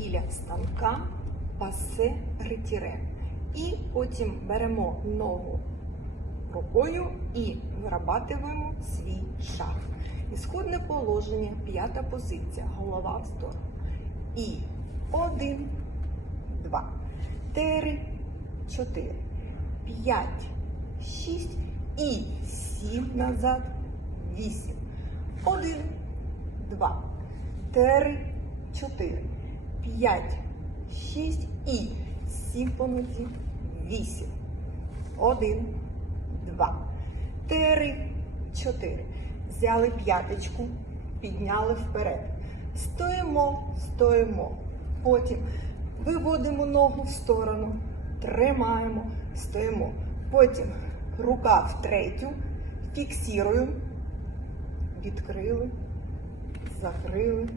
біля станка пасе ретіре. І потім беремо ногу рукою і вирабатуємо свій шаг. Ісходне положення, п'ята позиція, голова в сторону. І один, два, три, чотири, п'ять, шість і сім назад, вісім. Один, два, три, чотири, п'ять, шість і сім по нозі, вісім. Один, два, три, чотири. Взяли п'яточку, підняли вперед. Стоїмо, стоїмо. Потім виводимо ногу в сторону, тримаємо, стоїмо. Потім рука в третю, фіксуємо, відкрили, закрили,